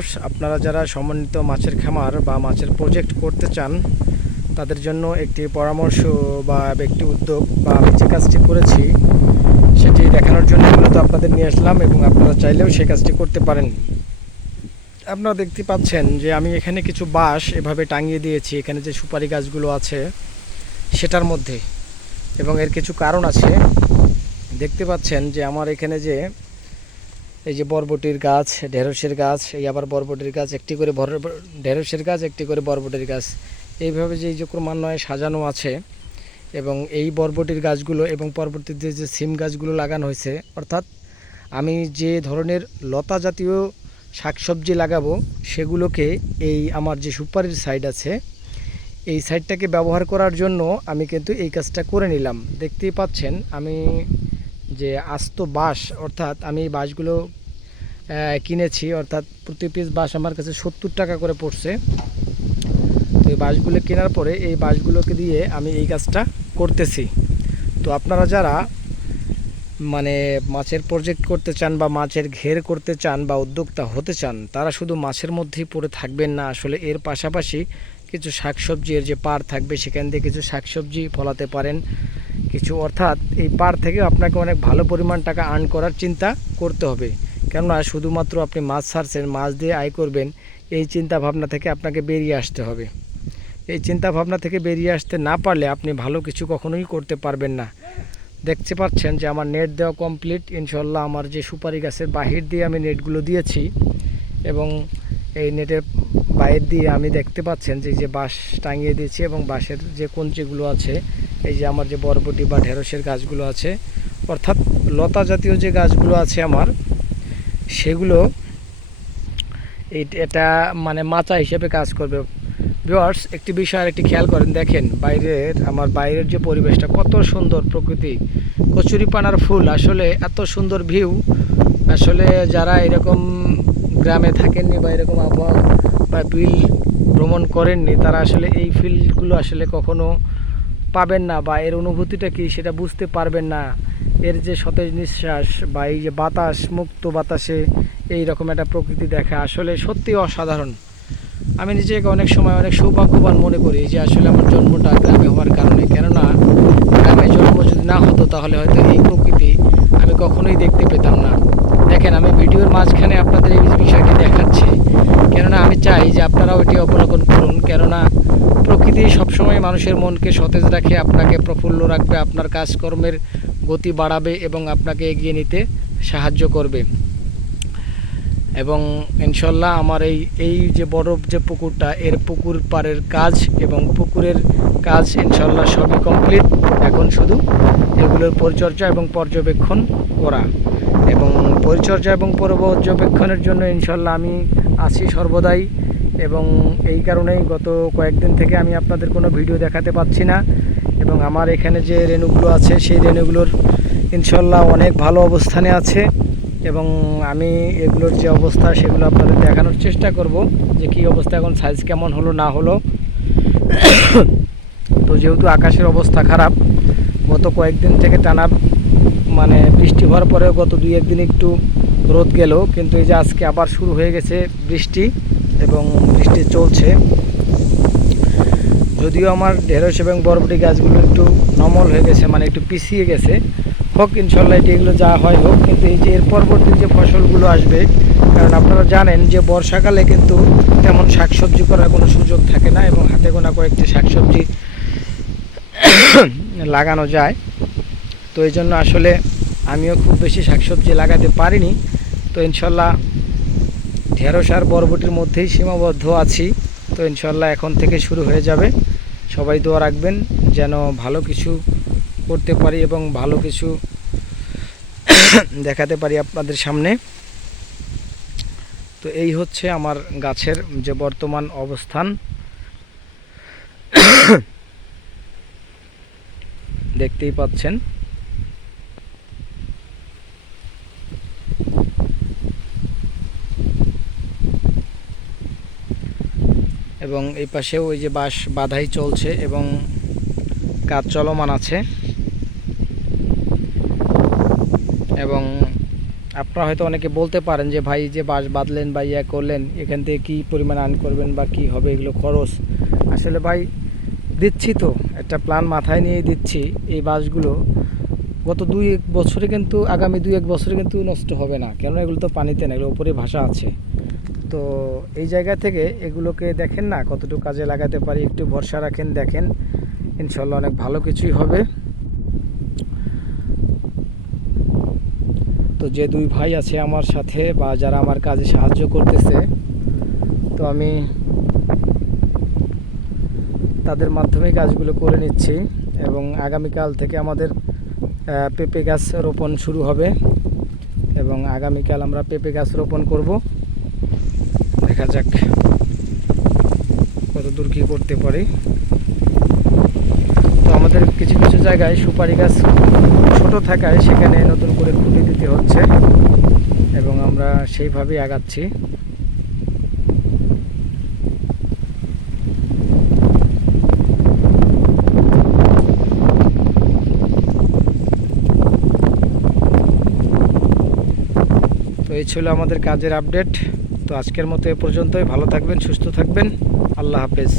Viewers আপনারা যারা সমন্বিত মাছের খামার বা মাছের প্রজেক্ট করতে চান, তাদের জন্য একটি পরামর্শ বা একটি উদ্যোগ বা আমি যে কাজটি করেছি, সেটি দেখানোর জন্য মূলত আপনাদের নিয়ে আসলাম এবং আপনারা চাইলেও সেই কাজটি করতে পারেন। আপনারা দেখতে পাচ্ছেন যে আমি এখানে কিছু বাঁশ এভাবে টাঙিয়ে দিয়েছি, এখানে যে সুপারি গাছগুলো আছে, সেটার মধ্যে। এবং এর কিছু কারণ আছে। দেখতে পাচ্ছেন যে আমার এখানে যে এই যে বরবটির গাছ, ঢেঁড়সের গাছ, এই আবার বরবটির গাছ, একটি করে বর ঢেঁড়সের গাছ, একটি করে বরবটির গাছ। এইভাবে যে এই যে ক্রমান্বয়ে সাজানো আছে এবং এই বরবটির গাছগুলো এবং পরবর্তীতে যে সিম গাছগুলো লাগানো হয়েছে, অর্থাৎ আমি যে ধরনের লতা জাতীয় শাকসবজি লাগাবো, সেগুলোকে এই আমার যে সুপারির সাইড আছে, এই সাইডটাকে ব্যবহার করার জন্য আমি কিন্তু এই কাজটা করে নিলাম। দেখতেই পাচ্ছেন, আমি যে আস্ত বাঁশ, অর্থাৎ আমি এই বাঁশগুলো কিনেছি, অর্থাৎ প্রতি পিস বাঁশ আমার কাছে সত্তর টাকা করে পড়ছে। তো এই বাঁশগুলো কেনার পরে এই বাঁশগুলোকে দিয়ে আমি এই কাজটা করতেছি। তো আপনারা যারা মানে মাছের প্রজেক্ট করতে চান বা মাছের ঘের করতে চান বা উদ্যোক্তা হতে চান, তারা শুধু মাছের মধ্যেই পড়ে থাকবেন না, আসলে এর পাশাপাশি কিছু শাকসবজি এর যে পার থাকবে, সেখান দিয়ে কিছু শাকসবজি ফলাতে পারেন। কিছু অর্থাৎ এই পার থেকে আপনাকে অনেক ভালো পরিমাণ টাকা আর্ন করার চিন্তা করতে হবে। কেননা শুধুমাত্র আপনি মাছ ছাড়ছেন মাছ দিয়ে আয় করবেন, এই চিন্তা ভাবনা থেকে আপনাকে বেরিয়ে আসতে হবে। এই চিন্তা ভাবনা থেকে বেরিয়ে আসতে না পারলে আপনি ভালো কিছু কখনোই করতে পারবেন না। দেখতে পাচ্ছেন যে আমার নেট দেওয়া কমপ্লিট ইনশাল্লাহ আমার যে সুপারি গাছের বাহির দিয়ে আমি নেটগুলো দিয়েছি এবং এই নেটের বাইরে দিয়ে আমি দেখতে পাচ্ছেন যে যে বাঁশ টাঙিয়ে দিয়েছি এবং বাঁশের যে কঞ্চিগুলো আছে, এই যে আমার যে বরবটি বা ঢেঁড়সের গাছগুলো আছে, অর্থাৎ লতা জাতীয় যে গাছগুলো আছে আমার, সেগুলো এটা মানে মাচা হিসেবে কাজ করবে। ভিউয়ার্স, একটি বিষয় আর একটি খেয়াল করেন, দেখেন বাইরের আমার বাইরের যে পরিবেশটা কত সুন্দর প্রকৃতি। কচুরিপানার ফুল, আসলে এত সুন্দর ভিউ আসলে যারা এরকম গ্রামে থাকেননি বা এরকম আবহাওয়া বা বিল ভ্রমণ করেননি, তারা আসলে এই ফিল্ডগুলো আসলে কখনো পাবেন না বা এর অনুভূতিটা কি সেটা বুঝতে পারবেন না। এর যে সতেজ নিঃশ্বাস বা এই যে বাতাস, মুক্ত বাতাসে এই রকম একটা প্রকৃতি দেখা আসলে সত্যি অসাধারণ। আমি নিজেকে অনেক সময় অনেক সৌভাগ্যবান মনে করি যে আসলে আমার জন্মটা গ্রামে হওয়ার কারণে। কেননা গ্রামে জন্ম যদি না হতো তাহলে হয়তো এই প্রকৃতি আমি কখনোই দেখতে পেতাম না। দেখেন, আমি ভিডিওর মাঝখানে আপনাদের এই বিষয়টি দেখাচ্ছি। কেননা আমি চাই যে আপনারাও এটি অবলোকন করুন। কেননা প্রকৃতি সবসময় মানুষের মনকে সতেজ রাখে, আপনাকে প্রফুল্ল রাখবে, আপনার কাজকর্মের গতি বাড়াবে এবং আপনাকে এগিয়ে নিতে সাহায্য করবে। এবং ইনশাল্লাহ আমার এই এই যে বড় যে পুকুরটা, এর পুকুর পাড়ের কাজ এবং পুকুরের কাজ ইনশাল্লাহ সবই কমপ্লিট এখন শুধু এগুলোর পরিচর্যা এবং পর্যবেক্ষণ করা। এবং পরিচর্যা এবং পর্যবেক্ষণের জন্য ইনশাল্লাহ আমি আছি সর্বদাই। এবং এই কারণেই গত কয়েকদিন থেকে আমি আপনাদের কোনো ভিডিও দেখাতে পাচ্ছি না। এবং আমার এখানে যে রেণুগুলো আছে, সেই রেণুগুলোর ইনশাল্লাহ অনেক ভালো অবস্থানে আছে। এবং আমি এগুলোর যে অবস্থা সেগুলো আপনাদের দেখানোর চেষ্টা করব যে কী অবস্থা এখন সাইজ কেমন হলো, না হলো। তো যেহেতু আকাশের অবস্থা খারাপ, গত কয়েকদিন থেকে টানা মানে বৃষ্টি হওয়ার পরেও গত দুই একদিন একটু রোদ গেল, কিন্তু এই যে আজকে আবার শুরু হয়ে গেছে বৃষ্টি এবং বৃষ্টি চলছে। যদিও আমার ঢেঁড়স এবং বরবটি গাছগুলো একটু নমল হয়ে গেছে মানে একটু পিছিয়ে গেছে হোক, ইনশাল্লাহ এটি এগুলো যা হয় হোক, কিন্তু এই যে এর পরবর্তী যে ফসলগুলো আসবে, কারণ আপনারা জানেন যে বর্ষাকালে কিন্তু তেমন শাকসবজি করার কোনো সুযোগ থাকে না এবং হাতে গোনা কয়েকটি শাকসবজি লাগানো যায়। তো এই জন্য আসলে আমিও খুব বেশি শাকসবজি লাগাতে পারিনি। তো ইনশাল্লাহ ঢেঁড়স আর বরবটির মধ্যেই সীমাবদ্ধ আছি। তো ইনশাল্লাহ এখন থেকে শুরু হয়ে যাবে। সবাই দোয়া রাখবেন যেন ভালো কিছু করতে পারি এবং ভালো কিছু দেখাতে পারি আপনাদের সামনে। তো এই হচ্ছে আমার গাছের যে বর্তমান অবস্থান। দেখতেই পাচ্ছেন। এবং এই পাশেও ওই যে বাঁশ বাধাই চলছে এবং কাজ চলমান আছে। এবং আপনারা হয়তো অনেকে বলতে পারেন যে, ভাই যে বাস বাঁধলেন বা ইয়া করলেন, এখান থেকে কী পরিমাণ আর্ন করবেন বা কী হবে? এগুলো খরচ? আসলে ভাই, দিচ্ছি তো। একটা প্ল্যান মাথায় নিয়ে দিচ্ছি এই বাসগুলো। গত দুই এক বছরে কিন্তু, আগামী দুই এক বছরে কিন্তু নষ্ট হবে না। কেননা এগুলো তো পানিতে না, এগুলো উপরে ভাষা আছে। তো এই জায়গা থেকে এগুলোকে দেখেন না, কতটুকু কাজে লাগাতে পারি, একটু ভরসা রাখেন, দেখেন। ইনশাল্লাহ অনেক ভালো কিছুই হবে। তো যে দুই ভাই আছে আমার সাথে বা যারা আমার কাজে সাহায্য করতেছে, তো আমি তাদের মাধ্যমে কাজগুলো করে নিচ্ছি এবং আগামীকাল থেকে আমাদের পেঁপে গাছ রোপণ শুরু হবে এবং আগামীকাল আমরা পেঁপে গাছ রোপণ করব। দেখা যাক কত দূর কী করতে পারি। তো আমাদের কিছু কিছু জায়গায় সুপারি গাছ ছোট থাকায় সেখানে নতুন করে খুঁটি দিতে হচ্ছে এবং আমরা সেইভাবেই আগাচ্ছি। তো এই ছিল আমাদের কাজের আপডেট। তো আজকের মতো এ পর্যন্তই। ভালো থাকবেন, সুস্থ থাকবেন। আল্লাহ হাফেজ।